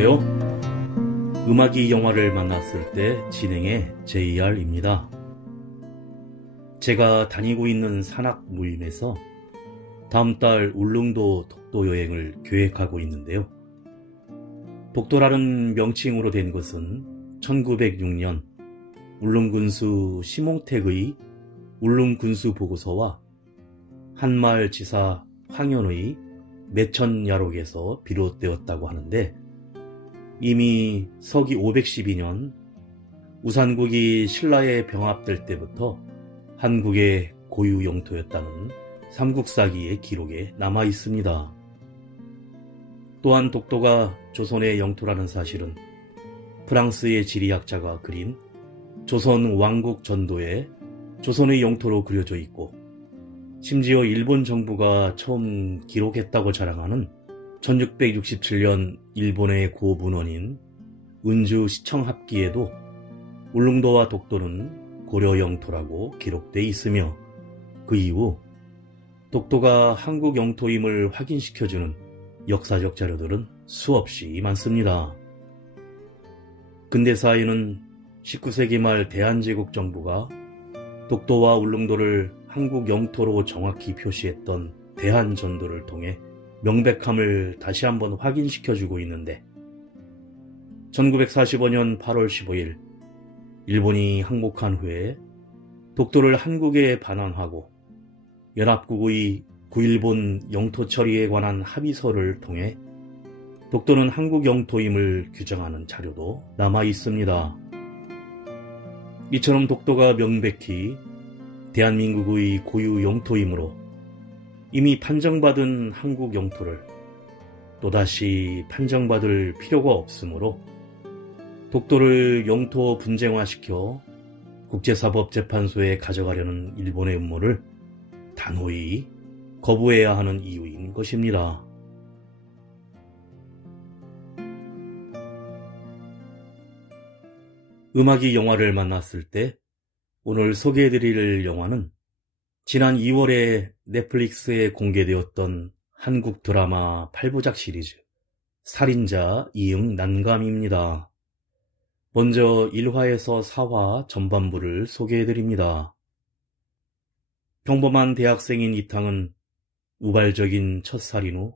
안녕하세요. 음악이 영화를 만났을 때 진행의 JR입니다. 제가 다니고 있는 산악 모임에서 다음 달 울릉도 독도 여행을 계획하고 있는데요. 독도라는 명칭으로 된 것은 1906년 울릉군수 심홍택의 울릉군수보고서와 한마을 지사 황현의 매천야록에서 비롯되었다고 하는데, 이미 서기 512년 우산국이 신라에 병합될 때부터 한국의 고유 영토였다는 삼국사기의 기록에 남아 있습니다. 또한 독도가 조선의 영토라는 사실은 프랑스의 지리학자가 그린 조선 왕국 전도에 조선의 영토로 그려져 있고, 심지어 일본 정부가 처음 기록했다고 자랑하는 1667년 일본의 고문헌인 은주시청합기에도 울릉도와 독도는 고려 영토라고 기록돼 있으며, 그 이후 독도가 한국 영토임을 확인시켜주는 역사적 자료들은 수없이 많습니다. 근대사에는 19세기 말 대한제국 정부가 독도와 울릉도를 한국 영토로 정확히 표시했던 대한전도를 통해 명백함을 다시 한번 확인시켜주고 있는데, 1945년 8월 15일 일본이 항복한 후에 독도를 한국에 반환하고 연합국의 9.1본 영토 처리에 관한 합의서를 통해 독도는 한국 영토임을 규정하는 자료도 남아 있습니다. 이처럼 독도가 명백히 대한민국의 고유 영토이므로 이미 판정받은 한국 영토를 또다시 판정받을 필요가 없으므로 독도를 영토 분쟁화시켜 국제사법재판소에 가져가려는 일본의 음모를 단호히 거부해야 하는 이유인 것입니다. 음악이 영화를 만났을 때 오늘 소개해드릴 영화는 지난 2월에 넷플릭스에 공개되었던 한국 드라마 8부작 시리즈 살인자 이응 난감입니다. 먼저 1화에서 4화 전반부를 소개해드립니다. 평범한 대학생인 이탕은 우발적인 첫 살인 후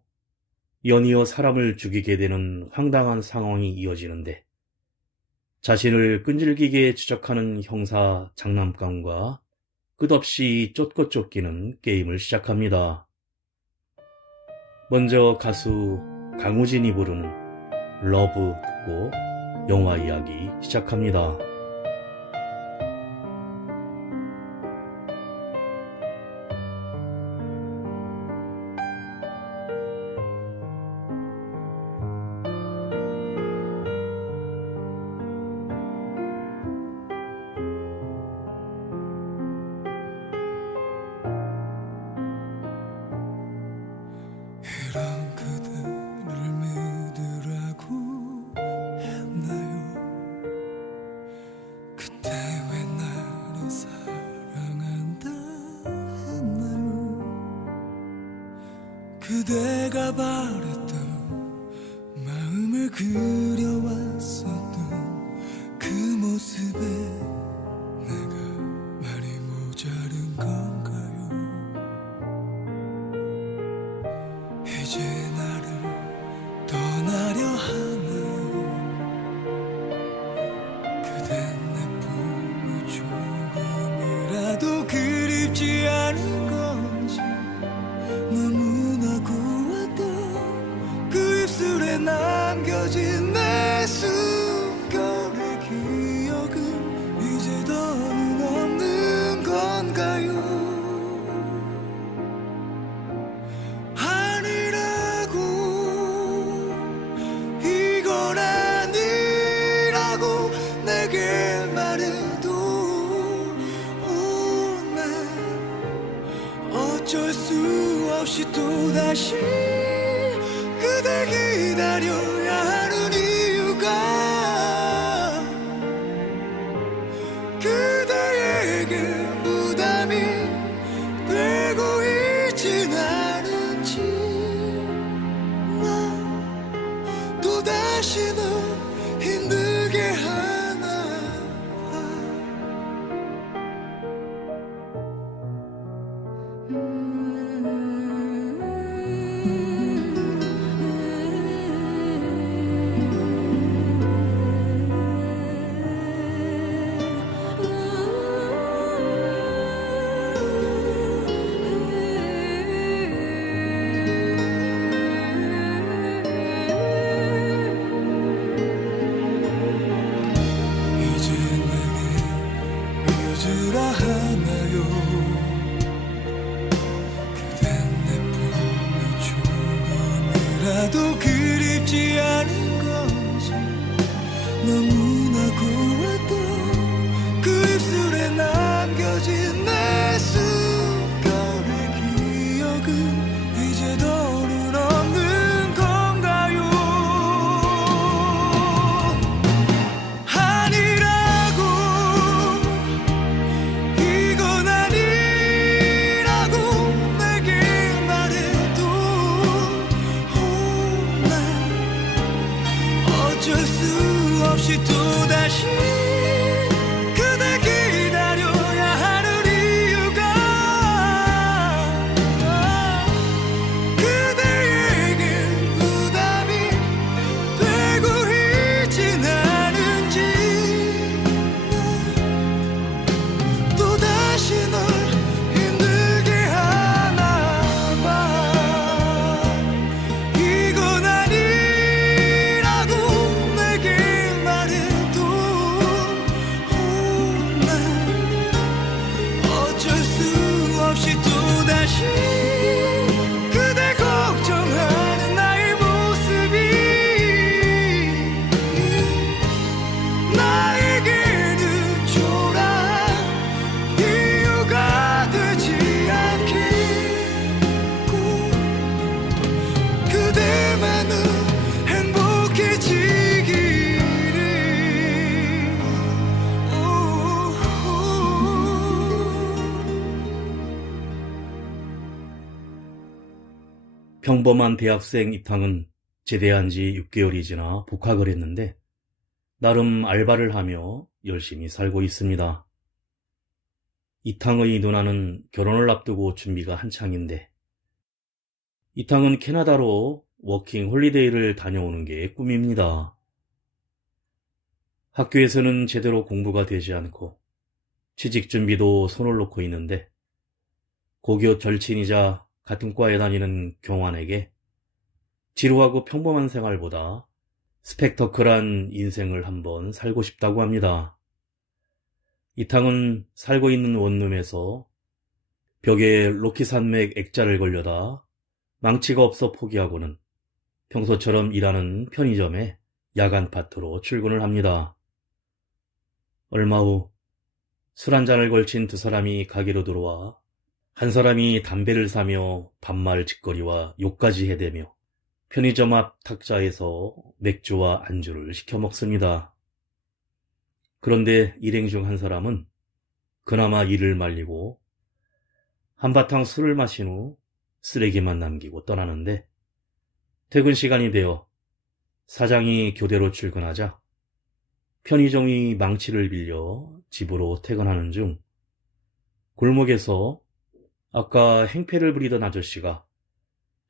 연이어 사람을 죽이게 되는 황당한 상황이 이어지는데, 자신을 끈질기게 추적하는 형사 장난감과 끝없이 쫓고 쫓기는 게임을 시작합니다. 먼저 가수 강우진이 부르는 러브 듣고 영화 이야기 시작합니다. 이런 그대를 믿으라고 했나요? 그때 왜 나를 사랑한다 했나요? 그대가 바랬던 마음을 그려왔었던 그 모습에 내가 말이 모자른 건가요? 이제 나를 떠나려 하나요? 그댄 내 품이 조금이라도 그립지 않은 건지, 너무나 고왔던 그 입술에 남겨진 내 숨결의 기억은 이제 더는 없는 건가요? 어쩔 수 없이 또다시 그댈 기다려야 하는 이유가 그대에게 부담이 되고 있진 않은지, 난 또다시 다시 널 힘들게 하나 이제 내게 잊으라 하나요 그댄 내 품에 조금이라도 그립지 않은 건지 너무나 고왔던 그 입술에 남겨진 내 숨결의 기억은 이제 더는 없는 건가요 아니라고 이건 아니라고 내게 말해도 난 어쩔 수 없이 또다시 그대 기다려야 하는 이유가 그대에겐 부담이 되고 있진 않은지 난 또다시 널 힘들게 하나 봐 이건 아니라고 내게 말해도 난 어쩔 수 없이 또다시 그대 걱정하는 나의 모습이 나에게는 초라한 이유가 되지 않겠고 그대만은 행복해지기를 평범한 대학생 이탕은 제대한 지 6개월이 지나 복학을 했는데 나름 알바를 하며 열심히 살고 있습니다. 이탕의 누나는 결혼을 앞두고 준비가 한창인데 이탕은 캐나다로 워킹 홀리데이를 다녀오는 게 꿈입니다. 학교에서는 제대로 공부가 되지 않고 취직 준비도 손을 놓고 있는데 고교 절친이자 같은 과에 다니는 경환에게 지루하고 평범한 생활보다 스펙터클한 인생을 한번 살고 싶다고 합니다. 이탕은 살고 있는 원룸에서 벽에 로키산맥 액자를 걸려다 망치가 없어 포기하고는 평소처럼 일하는 편의점에 야간 파트로 출근을 합니다. 얼마 후 술 한 잔을 걸친 두 사람이 가게로 들어와 한 사람이 담배를 사며 반말 짓거리와 욕까지 해대며 편의점 앞 탁자에서 맥주와 안주를 시켜 먹습니다. 그런데 일행 중 한 사람은 그나마 이를 말리고 한바탕 술을 마신 후 쓰레기만 남기고 떠나는데 퇴근 시간이 되어 사장이 교대로 출근하자 편의점이 망치를 빌려 집으로 퇴근하는 중 골목에서 아까 행패를 부리던 아저씨가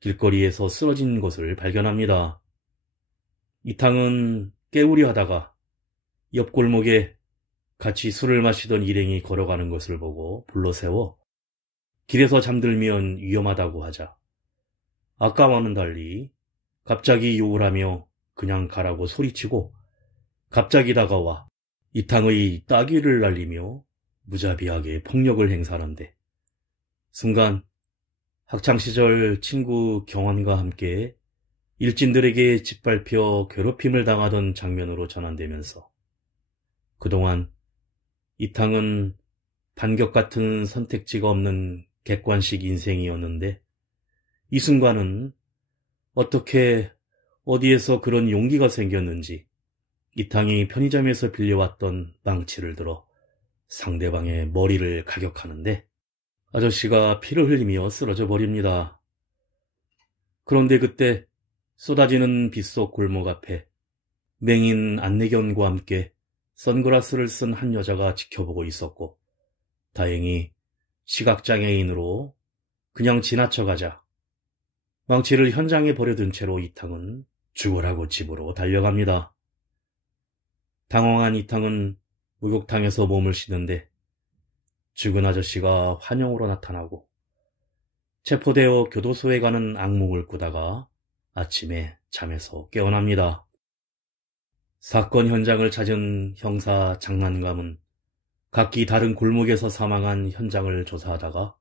길거리에서 쓰러진 것을 발견합니다. 이탕은 깨우려 하다가 옆 골목에 같이 술을 마시던 일행이 걸어가는 것을 보고 불러세워 길에서 잠들면 위험하다고 하자 아까와는 달리 갑자기 욕을 하며 그냥 가라고 소리치고 갑자기 다가와 이탕의 따귀를 날리며 무자비하게 폭력을 행사하는데 순간 학창시절 친구 경환과 함께 일진들에게 짓밟혀 괴롭힘을 당하던 장면으로 전환되면서 그동안 이탕은 반격 같은 선택지가 없는 객관식 인생이었는데 이 순간은 어떻게 어디에서 그런 용기가 생겼는지 이탕이 편의점에서 빌려왔던 망치를 들어 상대방의 머리를 가격하는데 아저씨가 피를 흘리며 쓰러져 버립니다. 그런데 그때 쏟아지는 빛 속 골목 앞에 맹인 안내견과 함께 선글라스를 쓴 한 여자가 지켜보고 있었고, 다행히 시각장애인으로 그냥 지나쳐가자 망치를 현장에 버려둔 채로 이탕은 죽으라고 집으로 달려갑니다. 당황한 이탕은 목욕탕에서 몸을 씻는데 죽은 아저씨가 환영으로 나타나고 체포되어 교도소에 가는 악몽을 꾸다가 아침에 잠에서 깨어납니다. 사건 현장을 찾은 형사 장난감은 각기 다른 골목에서 사망한 현장을 조사하다가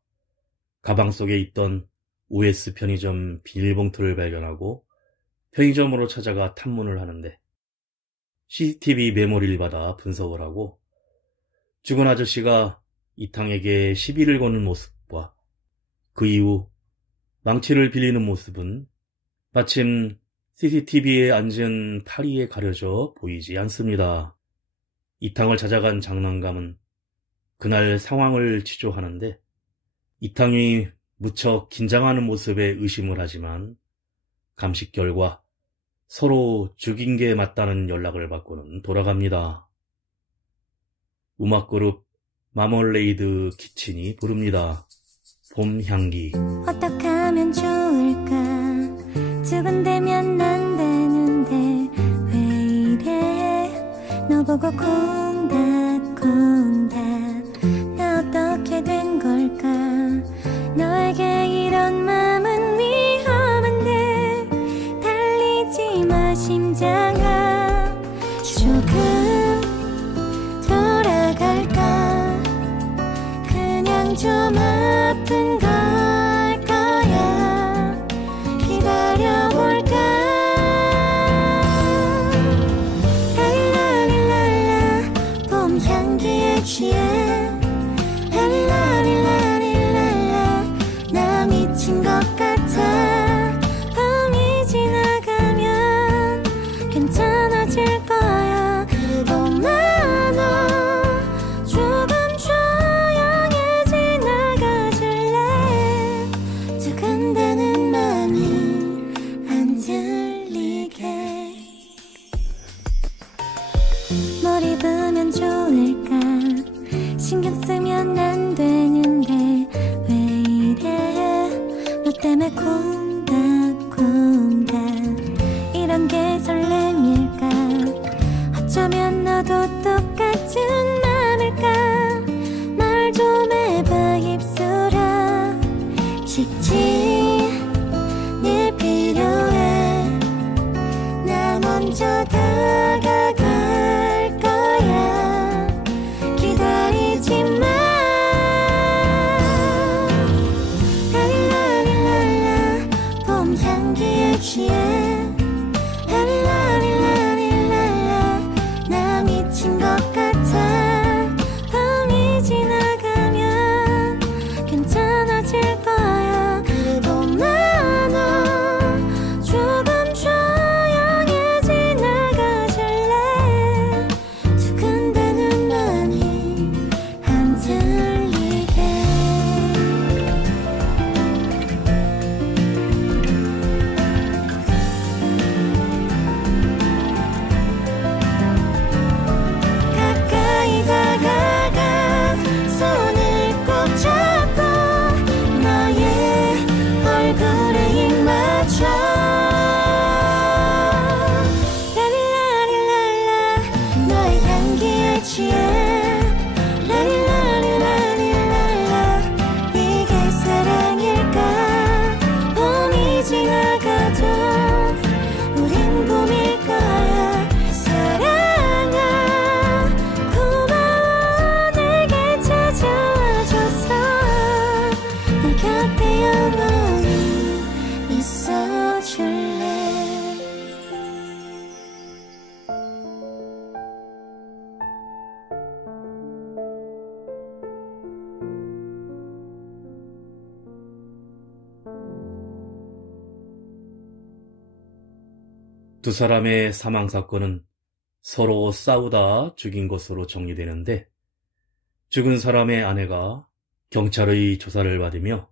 가방 속에 있던 OS 편의점 비닐봉투를 발견하고 편의점으로 찾아가 탐문을 하는데 CCTV 메모리를 받아 분석을 하고 죽은 아저씨가 이탕에게 시비를 거는 모습과 그 이후 망치를 빌리는 모습은 마침 CCTV에 앉은 파리에 가려져 보이지 않습니다. 이탕을 찾아간 장난감은 그날 상황을 취조하는데 이탕이 무척 긴장하는 모습에 의심을 하지만 감식 결과 서로 죽인 게 맞다는 연락을 받고는 돌아갑니다. 음악그룹 마멀레이드 키친이 부릅니다. 봄 향기. 어떻게 하면 좋을까? 두근대면 안 되는데 왜 이래? 너 보고 콩닥콩닥 나 어떻게 된 걸까? 너에게 이런 맘은 위험한데 달리지 마 심장아. 조금 돌아갈까? 그냥 좀 아픈 걸 거야. 기다려볼까? 랄라릴랄라 봄 향기에 취해 랄라릴라릴랄라 나 미친 것 같아. 봄이 지나가면 괜찮아질 거야. 봄만 와 조금 조용해지 나가줄래? 두근대는 맘이 안 들리게. 뭘 입으면 좋을까? 신경 쓰면 안 되는데 왜 이래? 너 때문에 콩닥콩닥 이런 게 설렘일까? 어쩌면 너도 똑같은 맘일까? 말 좀 해봐 입술아. 직진이 필요해. 나 먼저 다가갈 거야. 기다리지 마. 랄라릴랄라 봄 향기에 취해 랄라릴라릴랄라 나 미친 것 같아. 봄이 지나가면 괜찮아질 거야. 봄만 와 조금 조용해지 나가줄래? 두근대는 맘이 안 들리게. 가까이 다가가 손을 꼭 잡고 너의 얼굴에 입 맞춰. 랄라릴랄라 너의 향기에 취해 랄라릴라릴랄라 이게 사랑일까? 봄이 지나가도 우린 봄일 거야. 사랑아 고마워 내게 찾아와줘서. 내 곁에 영원히 있어줄래? 두 사람의 사망 사건은 서로 싸우다 죽인 것으로 정리되는데 죽은 사람의 아내가 경찰의 조사를 받으며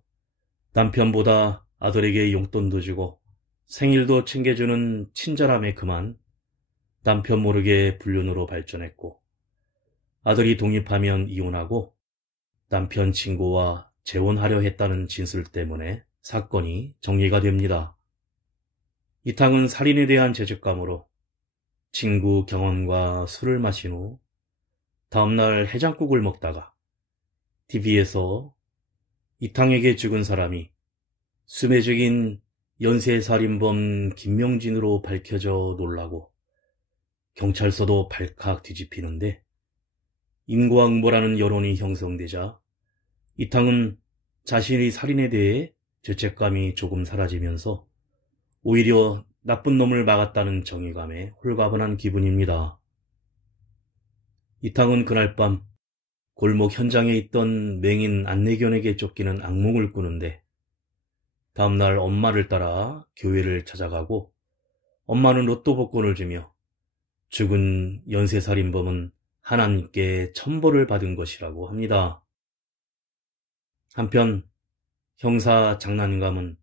남편보다 아들에게 용돈도 주고 생일도 챙겨주는 친절함에 그만 남편 모르게 불륜으로 발전했고 아들이 독립하면 이혼하고 남편 친구와 재혼하려 했다는 진술 때문에 사건이 정리가 됩니다. 이탕은 살인에 대한 죄책감으로 친구 경원과 술을 마신 후 다음날 해장국을 먹다가 TV에서 이탕에게 죽은 사람이 수배 중인 연쇄살인범 김명진으로 밝혀져 놀라고 경찰서도 발칵 뒤집히는데 인과응보라는 여론이 형성되자 이탕은 자신의 살인에 대해 죄책감이 조금 사라지면서 오히려 나쁜 놈을 막았다는 정의감에 홀가분한 기분입니다. 이탕은 그날 밤 골목 현장에 있던 맹인 안내견에게 쫓기는 악몽을 꾸는데 다음날 엄마를 따라 교회를 찾아가고 엄마는 로또 복권을 주며 죽은 연쇄살인범은 하나님께 천벌을 받은 것이라고 합니다. 한편 형사 장난감은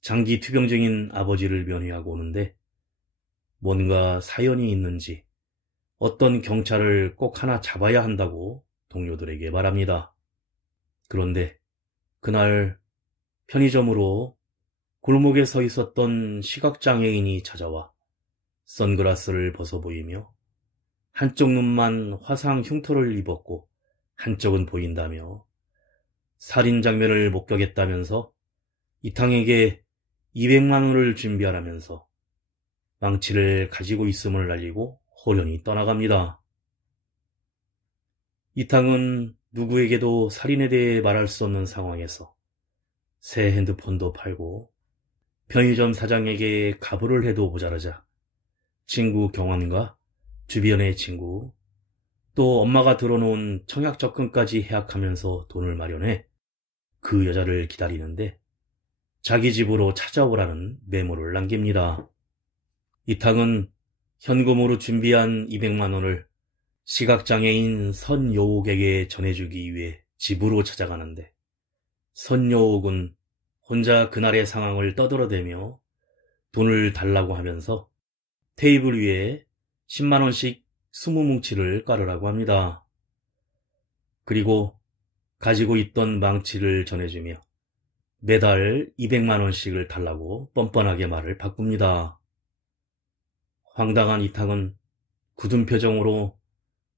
장기 투병 중인 아버지를 면회하고 오는데 뭔가 사연이 있는지 어떤 경찰을 꼭 하나 잡아야 한다고 동료들에게 말합니다. 그런데 그날 편의점으로 골목에 서 있었던 시각장애인이 찾아와 선글라스를 벗어 보이며 한쪽 눈만 화상 흉터를 입었고 한쪽은 보인다며 살인 장면을 목격했다면서 이탕에게 200만 원을 준비하라면서 망치를 가지고 있음을 알리고 호련히 떠나갑니다. 이탕은 누구에게도 살인에 대해 말할 수 없는 상황에서 새 핸드폰도 팔고 편의점 사장에게 가부를 해도 모자라자 친구 경환과 주변의 친구 또 엄마가 들어놓은 청약 적금까지 해약하면서 돈을 마련해 그 여자를 기다리는데 자기 집으로 찾아오라는 메모를 남깁니다. 이탕은 현금으로 준비한 200만 원을 시각장애인 선여옥에게 전해주기 위해 집으로 찾아가는데 선여옥은 혼자 그날의 상황을 떠들어대며 돈을 달라고 하면서 테이블 위에 10만 원씩 20뭉치를 깔으라고 합니다. 그리고 가지고 있던 망치를 전해주며 매달 200만 원씩을 달라고 뻔뻔하게 말을 바꿉니다. 황당한 이탕은 굳은 표정으로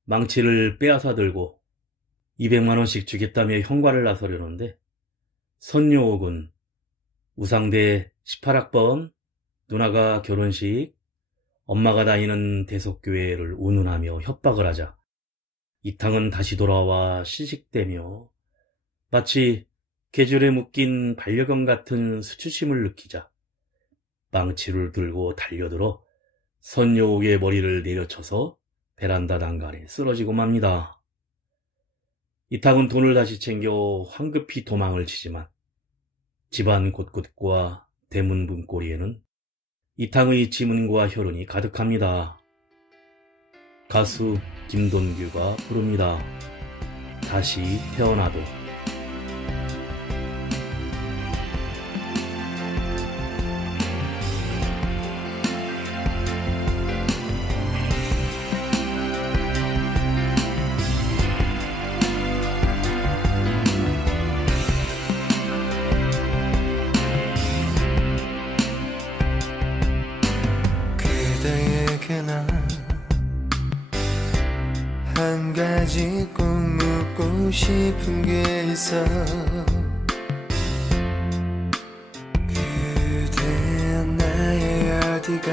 망치를 빼앗아 들고 200만 원씩 주겠다며 현관을 나서려는데 선여옥은 우상대 18학번 누나가 결혼식 엄마가 다니는 대속교회를 운운하며 협박을 하자 이탕은 다시 돌아와 시식대며 마치 계절에 묶인 반려견 같은 수치심을 느끼자 망치를 들고 달려들어 선여옥의 머리를 내려쳐서 베란다 난간에 쓰러지고 맙니다. 이탕은 돈을 다시 챙겨 황급히 도망을 치지만 집안 곳곳과 대문 문고리에는 이탕의 지문과 혈흔이 가득합니다. 가수 김돈규가 부릅니다. 다시 태어나도. 그대에게 난 한 가지 꼭 묻고 싶은 게 있어. 그대 나의 어디가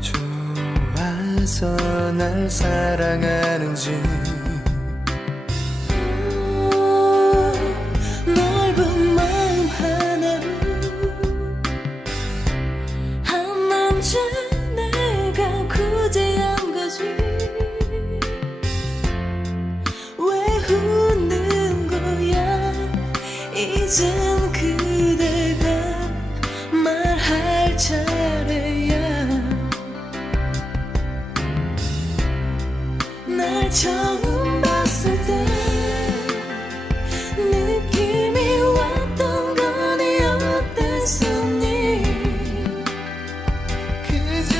좋아서 날 사랑하는지. 넓은 마음 하나로 한 남자 내가 구제한 거지. 왜 웃는 거야 이젠 그대가 말할 차례야. 날 처음 봤을 때 느낌이 왔던 거니 어땠었니. 그저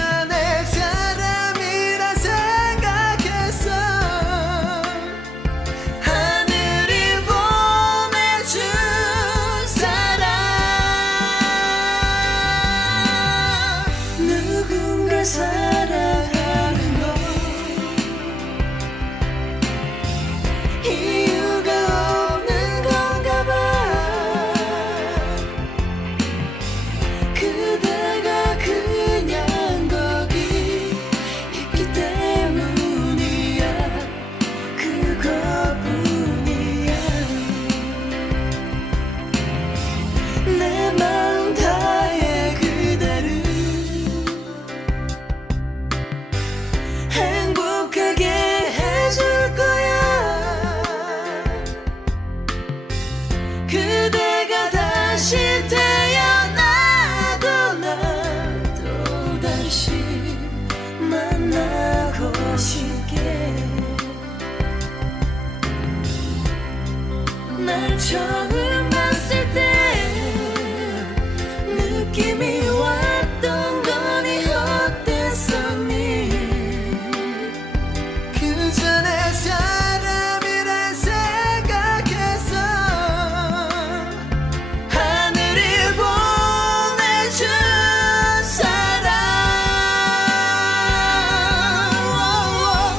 처음 봤을 때 느낌이 왔던 거니 어땠었니 그 전에 사람이란 생각했어 하늘이 보내준 사랑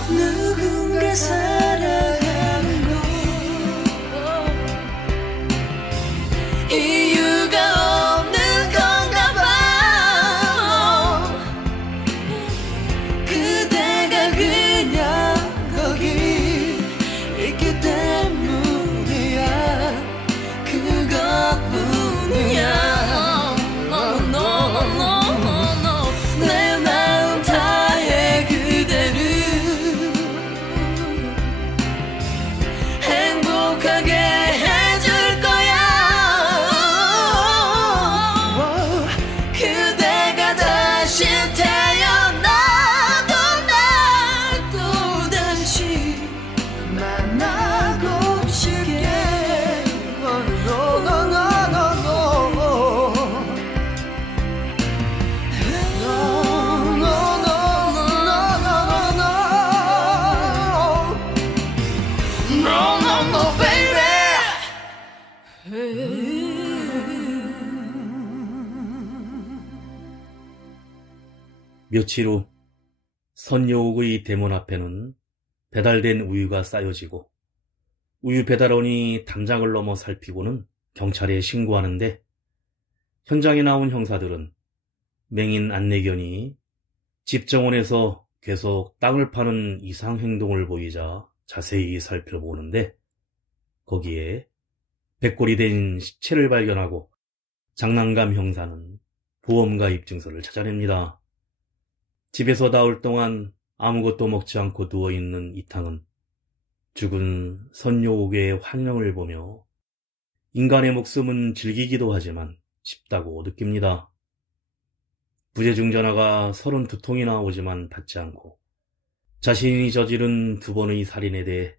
누군가 사랑하는 거 이유가 없는 건가 봐 그대가 그냥 거기 있기 때문이야 그것뿐이야 내 마음 다해 그대를 행복하게 해줄 거야 그대가 다시 태어나도 날 또다시 만나고 싶게 No, no, no, no, no. No, no, no, no, no, no. No, no, no, baby. 며칠 후 선여옥의 대문 앞에는 배달된 우유가 쌓여지고 우유 배달원이 담장을 넘어 살피고는 경찰에 신고하는데 현장에 나온 형사들은 맹인 안내견이 집 정원에서 계속 땅을 파는 이상 행동을 보이자 자세히 살펴보는데 거기에 백골이 된 시체를 발견하고 장난감 형사는 보험가입 증서를 찾아냅니다. 집에서 나올 동안 아무것도 먹지 않고 누워있는 이탕은 죽은 선여옥의 환영을 보며 인간의 목숨은 즐기기도 하지만 쉽다고 느낍니다. 부재중 전화가 32통이나 오지만 받지 않고 자신이 저지른 2번의 살인에 대해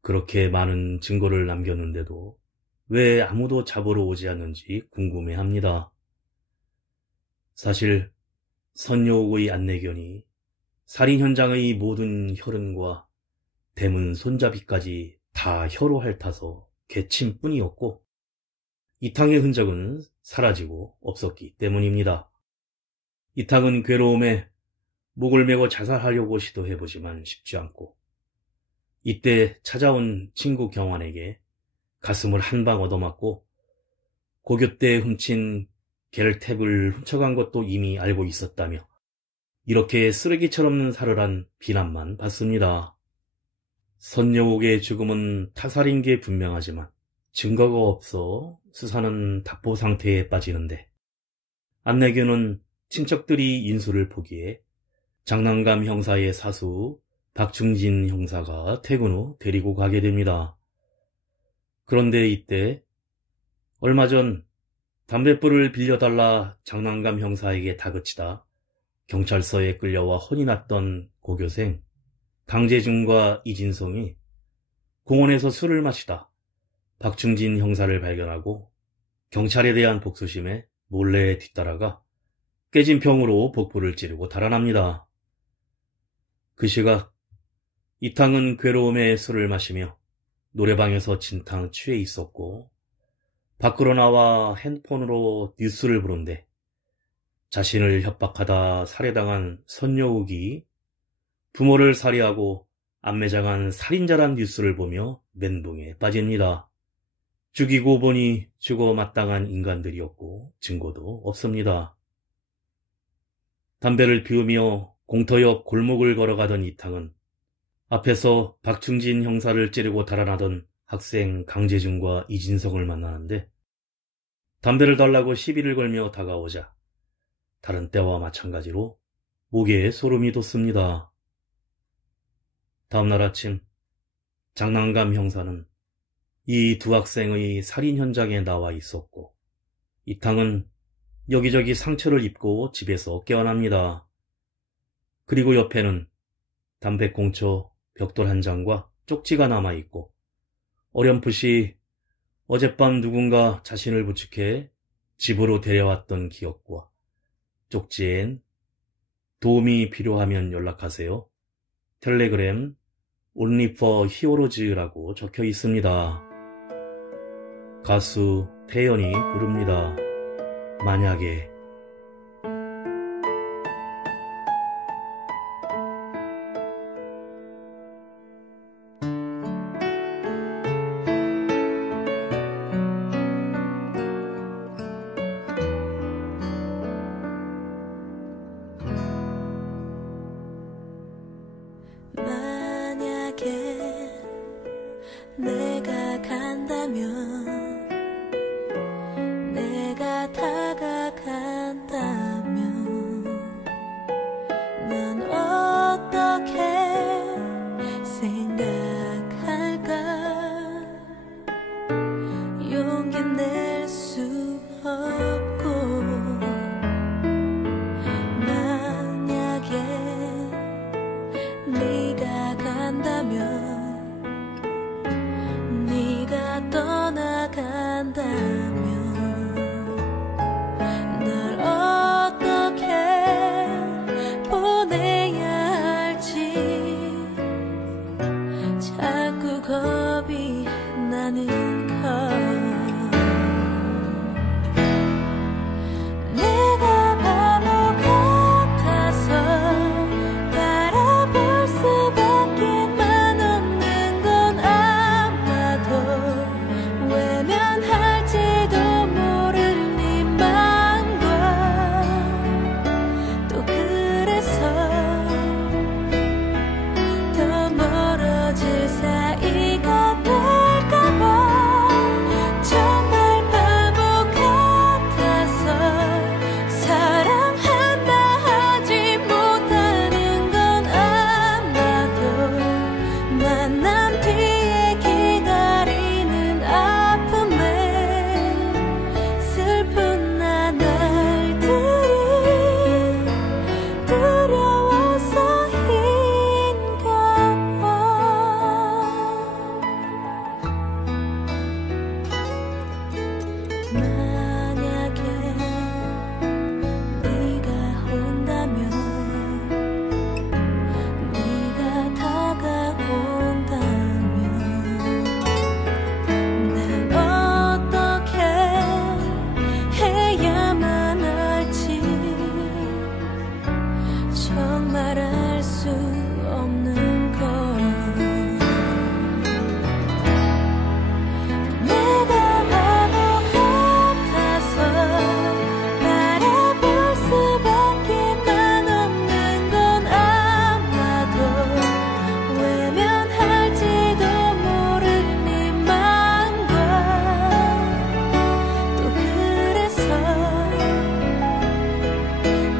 그렇게 많은 증거를 남겼는데도 왜 아무도 잡으러 오지 않는지 궁금해합니다. 사실 선여옥의 안내견이 살인 현장의 모든 혈흔과 대문 손잡이까지 다 혀로 핥아서 개침뿐이었고 이탕의 흔적은 사라지고 없었기 때문입니다. 이탕은 괴로움에 목을 메고 자살하려고 시도해보지만 쉽지 않고 이때 찾아온 친구 경환에게 가슴을 한 방 얻어맞고 고교 때 훔친 겔탭을 훔쳐간 것도 이미 알고 있었다며 이렇게 쓰레기처럼 살으란 비난만 받습니다. 선여옥의 죽음은 타살인 게 분명하지만 증거가 없어 수사는 답보 상태에 빠지는데 안내견은 친척들이 인수를 포기해 장난감 형사의 사수 박충진 형사가 퇴근 후 데리고 가게 됩니다. 그런데 이때 얼마 전 담뱃불을 빌려달라 장난감 형사에게 다그치다 경찰서에 끌려와 혼이 났던 고교생 강재중과 이진성이 공원에서 술을 마시다 박충진 형사를 발견하고 경찰에 대한 복수심에 몰래 뒤따라가 깨진 병으로 복부를 찌르고 달아납니다. 그 시각 이탕은 괴로움에 술을 마시며 노래방에서 진탕 취해 있었고 밖으로 나와 핸드폰으로 뉴스를 보는데 자신을 협박하다 살해당한 선여옥이 부모를 살해하고 암매장한 살인자란 뉴스를 보며 멘붕에 빠집니다. 죽이고 보니 죽어 마땅한 인간들이었고 증거도 없습니다. 담배를 피우며 공터 옆 골목을 걸어가던 이탕은 앞에서 박충진 형사를 찌르고 달아나던 학생 강재중과 이진성을 만나는데 담배를 달라고 시비를 걸며 다가오자 다른 때와 마찬가지로 목에 소름이 돋습니다. 다음날 아침 장난감 형사는 이 두 학생의 살인 현장에 나와 있었고 이탕은 여기저기 상처를 입고 집에서 깨어납니다. 그리고 옆에는 담배꽁초 벽돌 한 장과 쪽지가 남아있고 어렴풋이 어젯밤 누군가 자신을 부축해 집으로 데려왔던 기억과 쪽지엔 도움이 필요하면 연락하세요. 텔레그램 Only for Heroes라고 적혀 있습니다. 가수 태연이 부릅니다. 만약에. 만약에 내가 간다면, 내가 다가간다면, 넌 어떻게 생각할까? 용기 낼 수 없고, 만약에 네가 간다면, 네가 떠나간다면, 널 어떻게 보내야 할지 자꾸 겁이 나는 걸. 내가 바보 같아서 바라볼 수밖에만 없는 건 아마도 외면할지도 모를 네 맘과, 또 그래서 더 멀어질 사이가 될까봐 정말 바보 같아서 사랑한다 하지 못하는 건 아마도 만남 뒤에 기다리는 아픔에 슬픈 나날들이 두려워서인가 봐. 만약에 네가 온다면, 네가 다가온다면, 난 어떻게 해야만 할지 정말 알 수 없는 걸. 내가 바보 같아서 바라볼 수밖에만 없는 건 아마도 외면할지도 모를 네 맘과, 또 그래서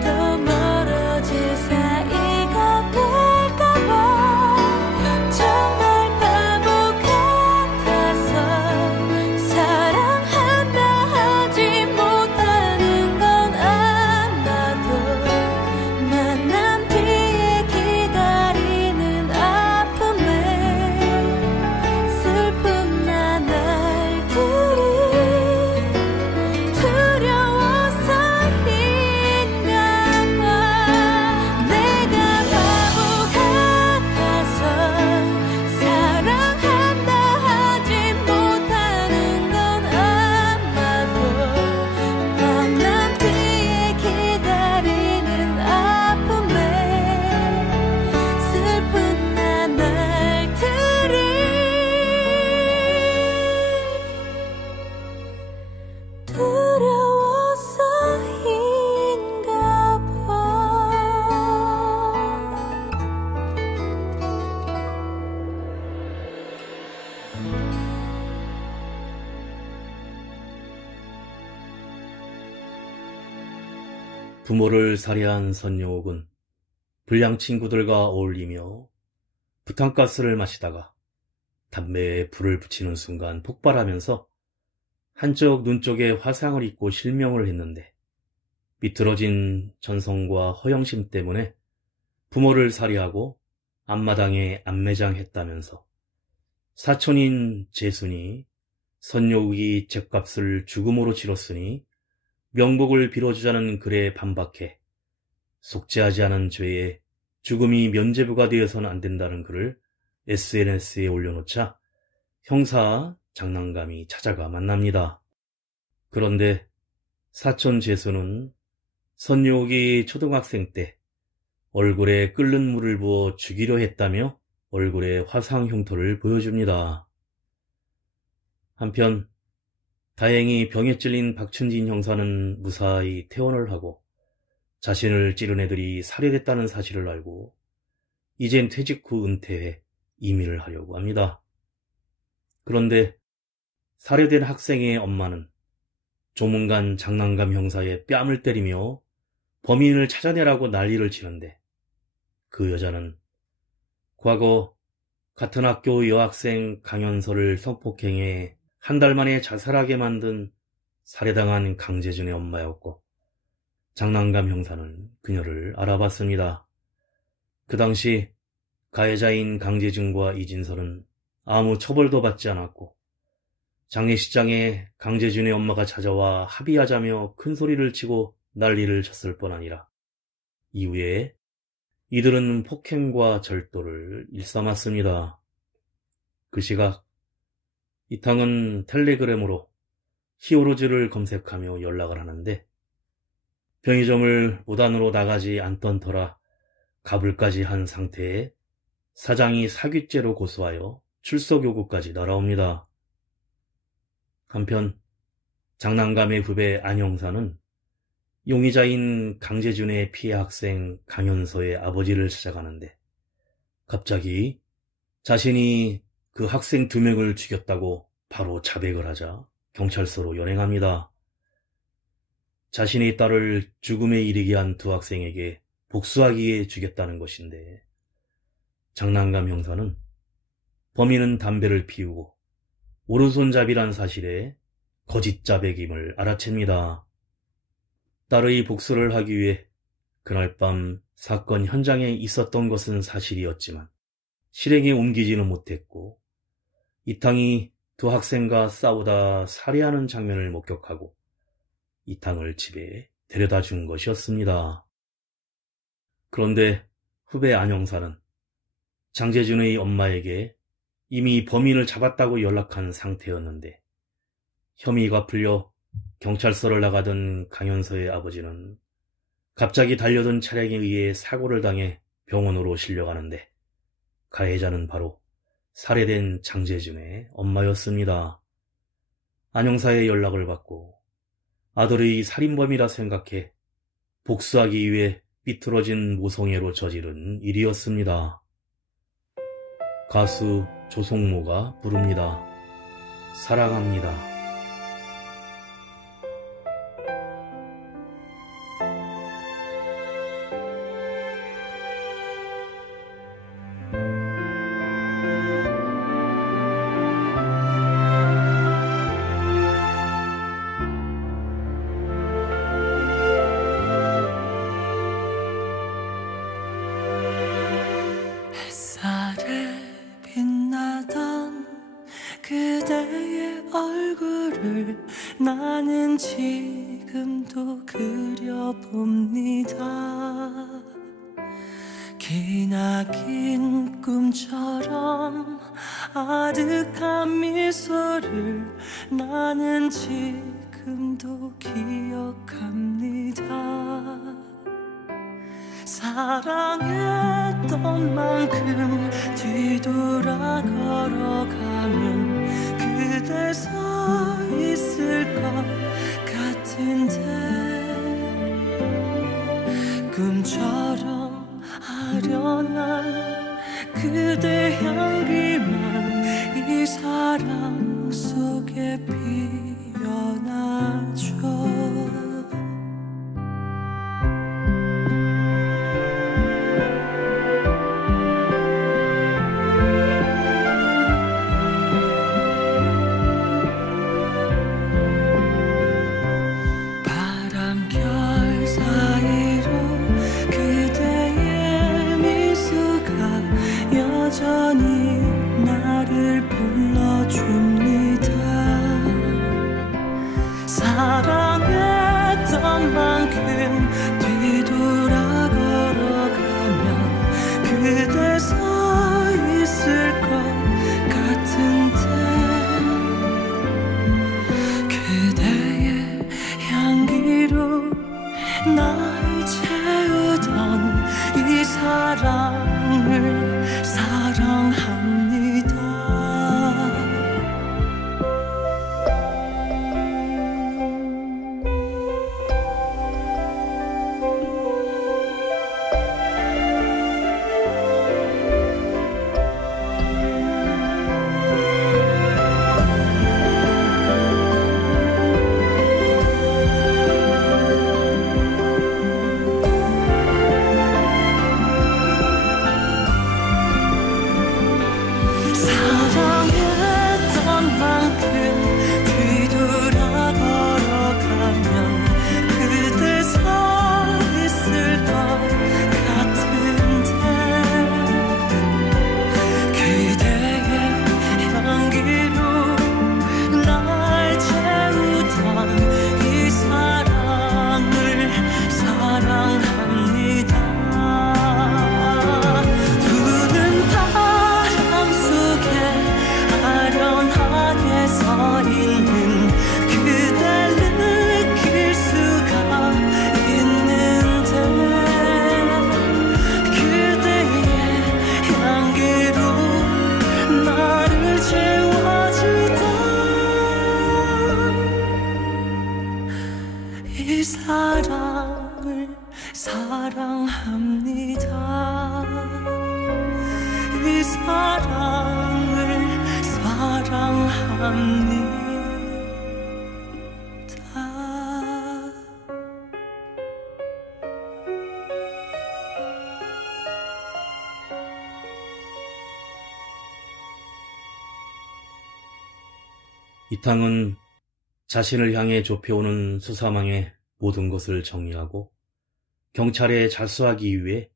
더 멀어질 사이가 될까봐 정말 바보 같아서 사랑한다 하지 못하는 건 아마도 만남 뒤에 기다리는 아픔에 슬픈 나날들이 두려워서인가 봐. 내가 바보 같아서 사랑한다 하지 못하는 건 아마도 만남 뒤에 기다리는 아픔에 슬픈 나날들이 두려워서인가 봐. 부모를 살해한 선영옥은 불량 친구들과 어울리며 부탄가스를 마시다가 담배에 불을 붙이는 순간 폭발하면서 한쪽 눈 쪽에 화상을 입고 실명을 했는데, 비틀어진 전성과 허영심 때문에 부모를 살해하고 앞마당에 안매장했다면서 사촌인 재순이 선녀욱이 죗값을 죽음으로 치렀으니 명복을 빌어주자는 글에 반박해 속죄하지 않은 죄에 죽음이 면죄부가 되어서는 안 된다는 글을 SNS에 올려놓자 형사 장난감이 찾아가 만납니다. 그런데 사촌 재수는 선녀욱이 초등학생 때 얼굴에 끓는 물을 부어 죽이려 했다며 얼굴에 화상 흉터를 보여줍니다. 한편 다행히 병에 찔린 박춘진 형사는 무사히 퇴원을 하고 자신을 찌른 애들이 살해됐다는 사실을 알고 이젠 퇴직 후 은퇴해 이민을 하려고 합니다. 그런데 살해된 학생의 엄마는 조문관 장난감 형사의 뺨을 때리며 범인을 찾아내라고 난리를 치는데 그 여자는 과거 같은 학교 여학생 강연서를 성폭행해 한 달 만에 자살하게 만든 살해당한 강재준의 엄마였고 장난감 형사는 그녀를 알아봤습니다. 그 당시 가해자인 강재준과 이진설은 아무 처벌도 받지 않았고 장례식장에 강재준의 엄마가 찾아와 합의하자며 큰 소리를 치고 난리를 쳤을 뿐 아니라 이후에 이들은 폭행과 절도를 일삼았습니다. 그 시각 이탕은 텔레그램으로 히어로즈를 검색하며 연락을 하는데 편의점을 무단으로 나가지 않던 터라 가불까지 한 상태에 사장이 사귀죄로 고소하여 출석 요구까지 날아옵니다. 한편 장난감의 후배 안 형사는 용의자인 강재준의 피해 학생 강현서의 아버지를 찾아가는데 갑자기 자신이 그 학생 2명을 죽였다고 바로 자백을 하자 경찰서로 연행합니다. 자신의 딸을 죽음에 이르게 한 두 학생에게 복수하기 위해 죽였다는 것인데 장난감 형사는 범인은 담배를 피우고 오른손잡이란 사실에 거짓 자백임을 알아챕니다. 딸의 복수를 하기 위해 그날 밤 사건 현장에 있었던 것은 사실이었지만 실행에 옮기지는 못했고 이탕이 두 학생과 싸우다 살해하는 장면을 목격하고 이탕을 집에 데려다 준 것이었습니다. 그런데 후배 안 형사는 장재준의 엄마에게 이미 범인을 잡았다고 연락한 상태였는데 혐의가 풀려 경찰서를 나가던 강현서의 아버지는 갑자기 달려든 차량에 의해 사고를 당해 병원으로 실려가는데 가해자는 바로 살해된 장재준의 엄마였습니다. 안 형사의 연락을 받고 아들의 살인범이라 생각해 복수하기 위해 삐뚤어진 모성애로 저지른 일이었습니다. 가수 조성모가 부릅니다. 사랑합니다. 햇살에 빛나던 그대의 얼굴을 나는 지금도 그려봅니다. 기나긴 꿈처럼 아득한 미소를 나는 지금도 기억합니다. 사랑했던 만큼 뒤돌아 걸어가면 그대 서 있을 것 같은데 꿈처럼 아련한 그대 향기만 이 사랑 속에 피어나죠. 사랑했던 만큼 뒤돌아 걸어가면 그대 서 있을 것 같은데 그대의 향기로 날 채우던 이 사랑을 사랑합니다. 사랑했던 만큼 뒤돌아 걸어가면 그대 서 있을 것 같은데 그대의 향기로 날 채우던 이 사랑을 사랑합니다. 부는 바람 속에 아련하게 서 있는 그댈 느낄 수가 있는데 그대의 향기로 나를 채워주던 이 사랑을 사랑합니다. 이 사랑을 사랑합니다. 이탕은 자신을 향해 좁혀오는 수사망의 모든 것을 정리하고 경찰에 자수하기 위해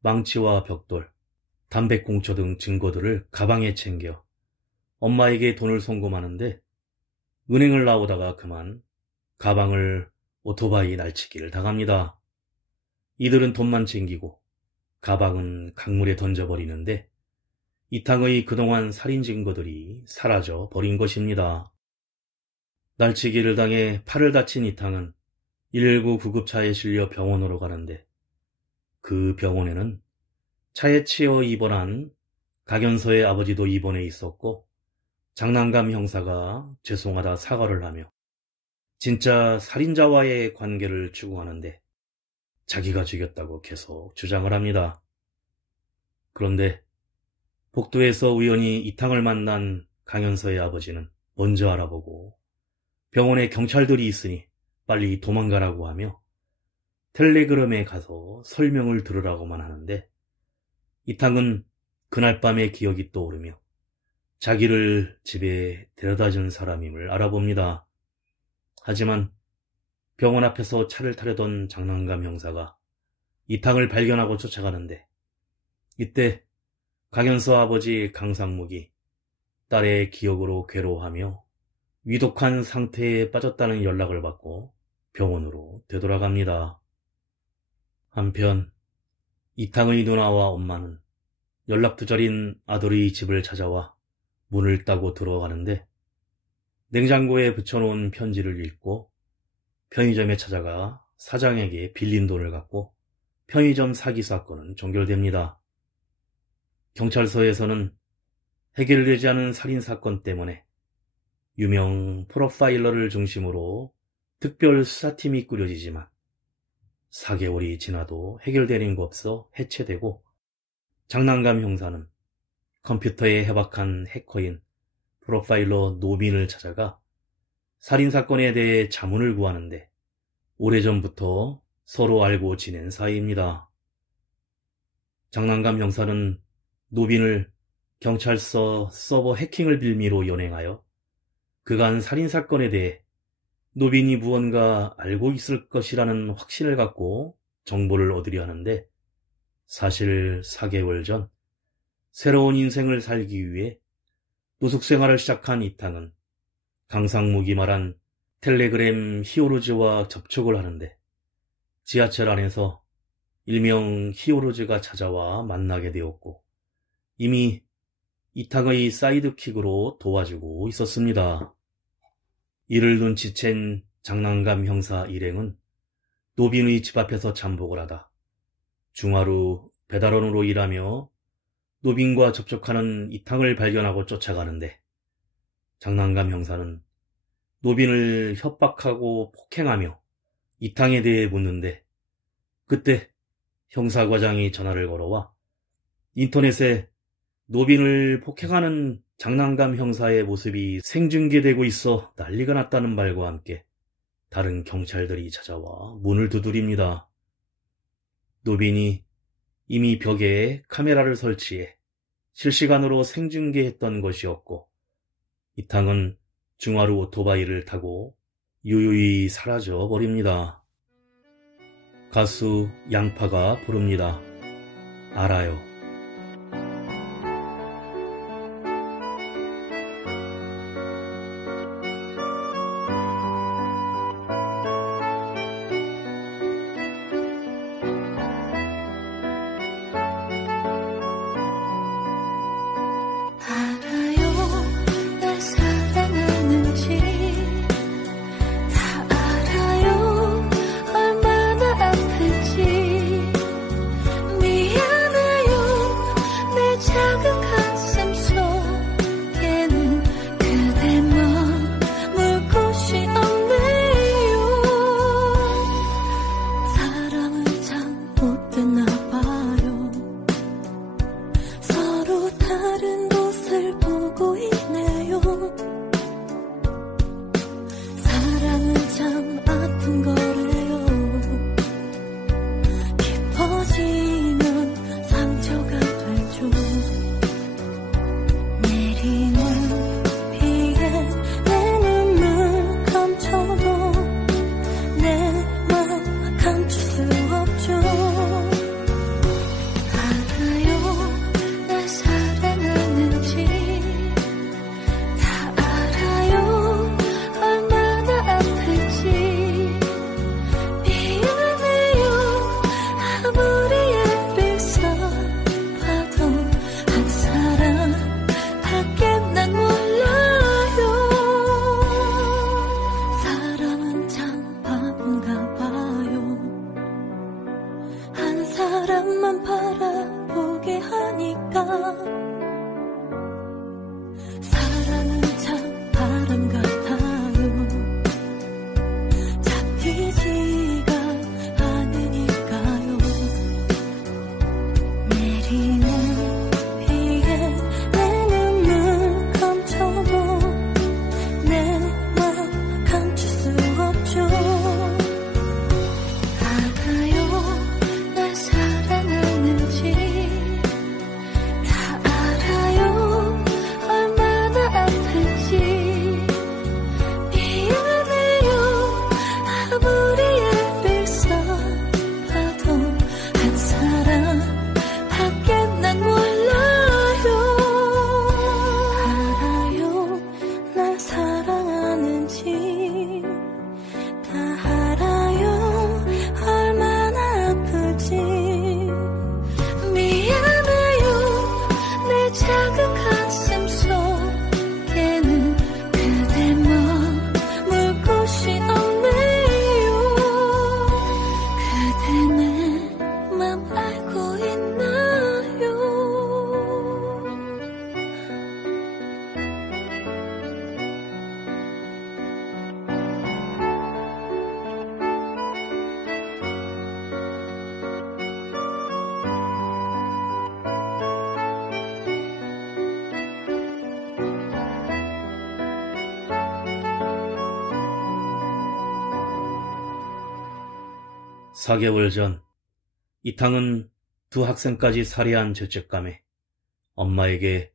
망치와 벽돌, 담배꽁초 등 증거들을 가방에 챙겨 엄마에게 돈을 송금하는데 은행을 나오다가 그만 가방을 오토바이 날치기를 당합니다. 이들은 돈만 챙기고 가방은 강물에 던져버리는데 이탕의 그동안 살인 증거들이 사라져 버린 것입니다. 날치기를 당해 팔을 다친 이탕은 119 구급차에 실려 병원으로 가는데 그 병원에는 차에 치여 입원한 강연서의 아버지도 입원해 있었고 장난감 형사가 죄송하다 사과를 하며 진짜 살인자와의 관계를 추구하는데 자기가 죽였다고 계속 주장을 합니다. 그런데 복도에서 우연히 이탕을 만난 강연서의 아버지는 먼저 알아보고 병원에 경찰들이 있으니 빨리 도망가라고 하며 텔레그램에 가서 설명을 들으라고만 하는데 이탕은 그날 밤의 기억이 떠오르며 자기를 집에 데려다준 사람임을 알아봅니다. 하지만 병원 앞에서 차를 타려던 장난감 형사가 이탕을 발견하고 쫓아가는데 이때 강연서 아버지 강상묵이 딸의 기억으로 괴로워하며 위독한 상태에 빠졌다는 연락을 받고 병원으로 되돌아갑니다. 한편 이탕의 누나와 엄마는 연락두절인 아들의 집을 찾아와 문을 따고 들어가는데 냉장고에 붙여놓은 편지를 읽고 편의점에 찾아가 사장에게 빌린 돈을 갚고 편의점 사기 사건은 종결됩니다. 경찰서에서는 해결되지 않은 살인사건 때문에 유명 프로파일러를 중심으로 특별 수사팀이 꾸려지지만 4개월이 지나도 해결되는 거 없어 해체되고 장난감 형사는 컴퓨터에 해박한 해커인 프로파일러 노빈을 찾아가 살인사건에 대해 자문을 구하는데 오래전부터 서로 알고 지낸 사이입니다. 장난감 형사는 노빈을 경찰서 서버 해킹을 빌미로 연행하여 그간 살인사건에 대해 노빈이 무언가 알고 있을 것이라는 확신을 갖고 정보를 얻으려 하는데 사실 4개월 전 새로운 인생을 살기 위해 노숙생활을 시작한 이탕은 강상묵이 말한 텔레그램 히어로즈와 접촉을 하는데 지하철 안에서 일명 히어로즈가 찾아와 만나게 되었고 이미 이탕의 사이드킥으로 도와주고 있었습니다. 이를 눈치챈 장난감 형사 일행은 노빈의 집 앞에서 잠복을 하다 중하루 배달원으로 일하며 노빈과 접촉하는 이탕을 발견하고 쫓아가는데 장난감 형사는 노빈을 협박하고 폭행하며 이탕에 대해 묻는데 그때 형사과장이 전화를 걸어와 인터넷에 노빈을 폭행하는 장난감 형사의 모습이 생중계되고 있어 난리가 났다는 말과 함께 다른 경찰들이 찾아와 문을 두드립니다. 노빈이 이미 벽에 카메라를 설치해 실시간으로 생중계했던 것이었고 이탕은 중하루 오토바이를 타고 유유히 사라져 버립니다. 가수 양파가 부릅니다. 알아요. 사 개월 전 이탕은 두 학생까지 살해한 죄책감에 엄마에게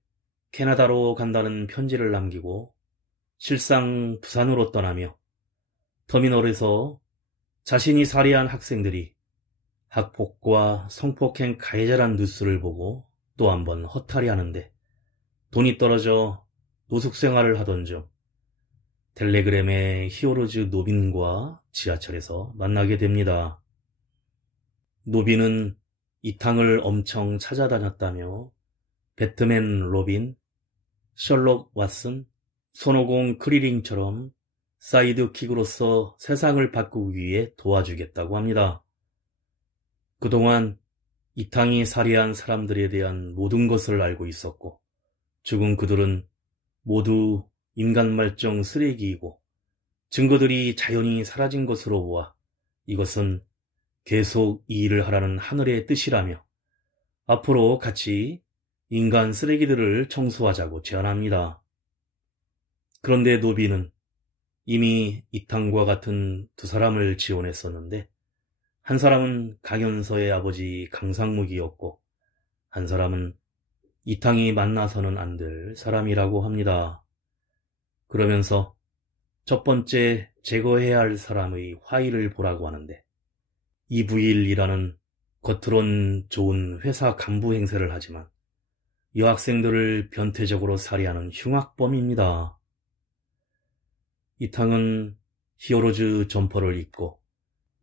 캐나다로 간다는 편지를 남기고 실상 부산으로 떠나며 터미널에서 자신이 살해한 학생들이 학폭과 성폭행 가해자란 뉴스를 보고 또 한 번 허탈해하는데 돈이 떨어져 노숙생활을 하던 중 텔레그램의 히어로즈 노빈과 지하철에서 만나게 됩니다. 노빈은 이탕을 엄청 찾아다녔다며 배트맨 로빈, 셜록 왓슨, 손오공 크리링처럼 사이드킥으로서 세상을 바꾸기 위해 도와주겠다고 합니다. 그동안 이탕이 살해한 사람들에 대한 모든 것을 알고 있었고 죽은 그들은 모두 인간 말종 쓰레기이고 증거들이 자연히 사라진 것으로 보아 이것은 계속 이 일을 하라는 하늘의 뜻이라며 앞으로 같이 인간 쓰레기들을 청소하자고 제안합니다. 그런데 노비는 이미 이탕과 같은 두 사람을 지원했었는데 한 사람은 강연서의 아버지 강상묵이었고 한 사람은 이탕이 만나서는 안 될 사람이라고 합니다. 그러면서 첫 번째 제거해야 할 사람의 화의를 보라고 하는데 이부일이라는 겉으론 좋은 회사 간부 행세를 하지만 여학생들을 변태적으로 살해하는 흉악범입니다. 이탕은 히어로즈 점퍼를 입고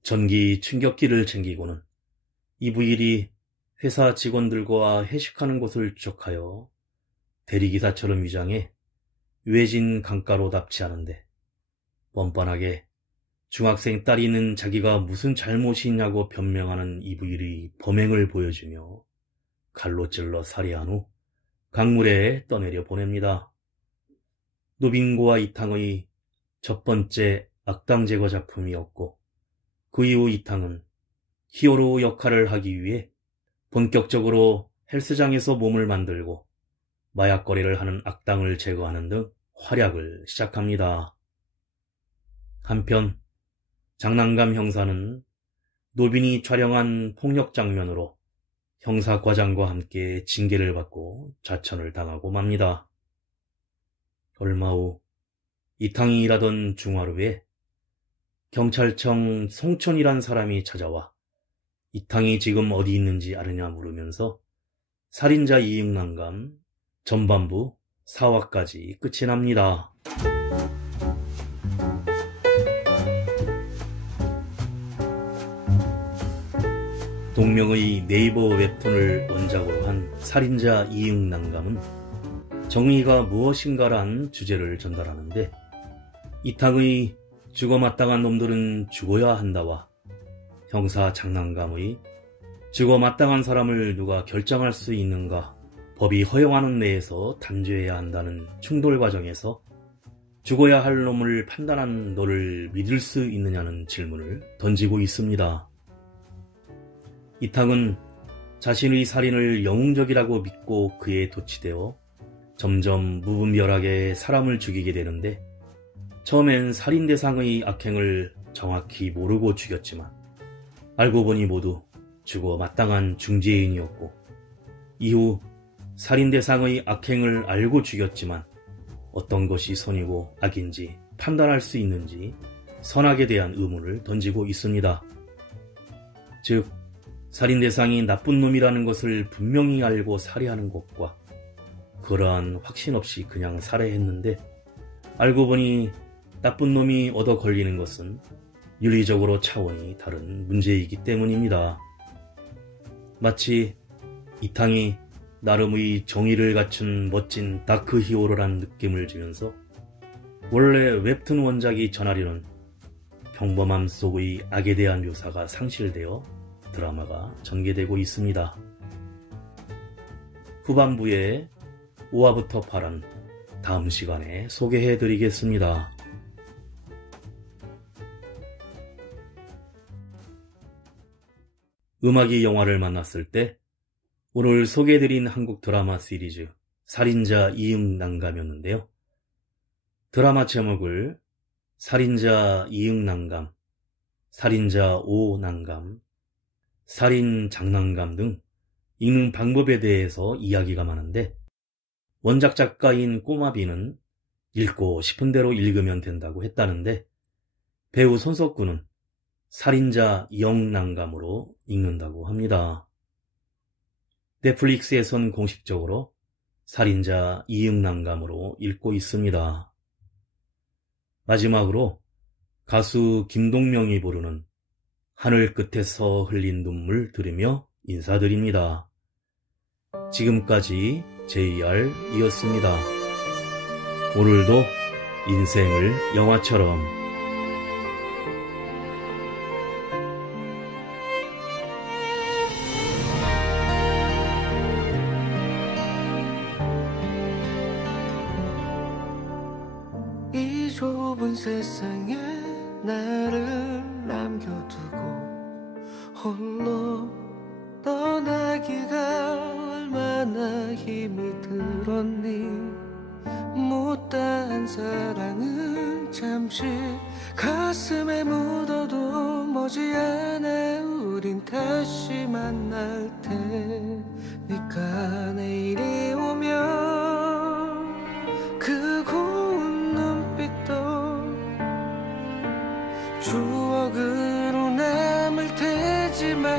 전기 충격기를 챙기고는 이부일이 회사 직원들과 회식하는 곳을 추적하여 대리기사처럼 위장해 외진 강가로 납치하는데 뻔뻔하게 중학생 딸이 있는 자기가 무슨 잘못이 있냐고 변명하는 이부일이 범행을 보여주며 칼로 찔러 살해한 후 강물에 떠내려 보냅니다. 노빈고와 이탕의 첫 번째 악당 제거 작품이었고 그 이후 이탕은 히어로 역할을 하기 위해 본격적으로 헬스장에서 몸을 만들고 마약 거래를 하는 악당을 제거하는 등 활약을 시작합니다. 한편 장난감 형사는 노빈이 촬영한 폭력 장면으로 형사과장과 함께 징계를 받고 좌천을 당하고 맙니다. 얼마 후 이탕이 일하던 중하루에 경찰청 송천이란 사람이 찾아와 이탕이 지금 어디 있는지 아느냐 물으면서 살인자 이응난감 전반부 4화까지 끝이 납니다. 동명의 네이버 웹툰을 원작으로 한 살인자 이응난감은 정의가 무엇인가란 주제를 전달하는데 이탕의 죽어마땅한 놈들은 죽어야 한다와 형사 장난감의 죽어마땅한 사람을 누가 결정할 수 있는가 법이 허용하는 내에서 단죄해야 한다는 충돌 과정에서 죽어야 할 놈을 판단한 너를 믿을 수 있느냐는 질문을 던지고 있습니다. 이탕은 자신의 살인을 영웅적이라고 믿고 그에 도취되어 점점 무분별하게 사람을 죽이게 되는데 처음엔 살인 대상의 악행을 정확히 모르고 죽였지만 알고 보니 모두 죽어 마땅한 중죄인이었고 이후 살인 대상의 악행을 알고 죽였지만 어떤 것이 선이고 악인지 판단할 수 있는지 선악에 대한 의문을 던지고 있습니다. 즉 살인 대상이 나쁜 놈이라는 것을 분명히 알고 살해하는 것과 그러한 확신 없이 그냥 살해했는데 알고 보니 나쁜 놈이 얻어 걸리는 것은 윤리적으로 차원이 다른 문제이기 때문입니다. 마치 이탕이 나름의 정의를 갖춘 멋진 다크 히어로란 느낌을 주면서 원래 웹툰 원작이 전하려는 평범함 속의 악에 대한 묘사가 상실되어 드라마가 전개되고 있습니다. 후반부에 5화부터 8화는 다음 시간에 소개해드리겠습니다. 음악이 영화를 만났을 때 오늘 소개해드린 한국 드라마 시리즈 살인자 이응난감이었는데요. 드라마 제목을 살인자 이응난감, 살인자 오난감, 살인 장난감 등 읽는 방법에 대해서 이야기가 많은데 원작 작가인 꼬마비는 읽고 싶은 대로 읽으면 된다고 했다는데 배우 손석구는 살인자 영난감으로 읽는다고 합니다. 넷플릭스에선 공식적으로 살인자 이응난감으로 읽고 있습니다. 마지막으로 가수 김동명이 부르는 하늘 끝에서 흘린 눈물 들으며 인사드립니다. 지금까지 JR이었습니다. 오늘도 인생을 영화처럼 이 좁은 세상에 나를 남겨두고 홀로 떠나기가 얼마나 힘이 들었니. 못다한 사랑은 잠시 가슴에 묻어도 머지않아 우린 다시 만날 테니까. 내일이 오면 그 고운 눈빛도 추억으로 남을 테지만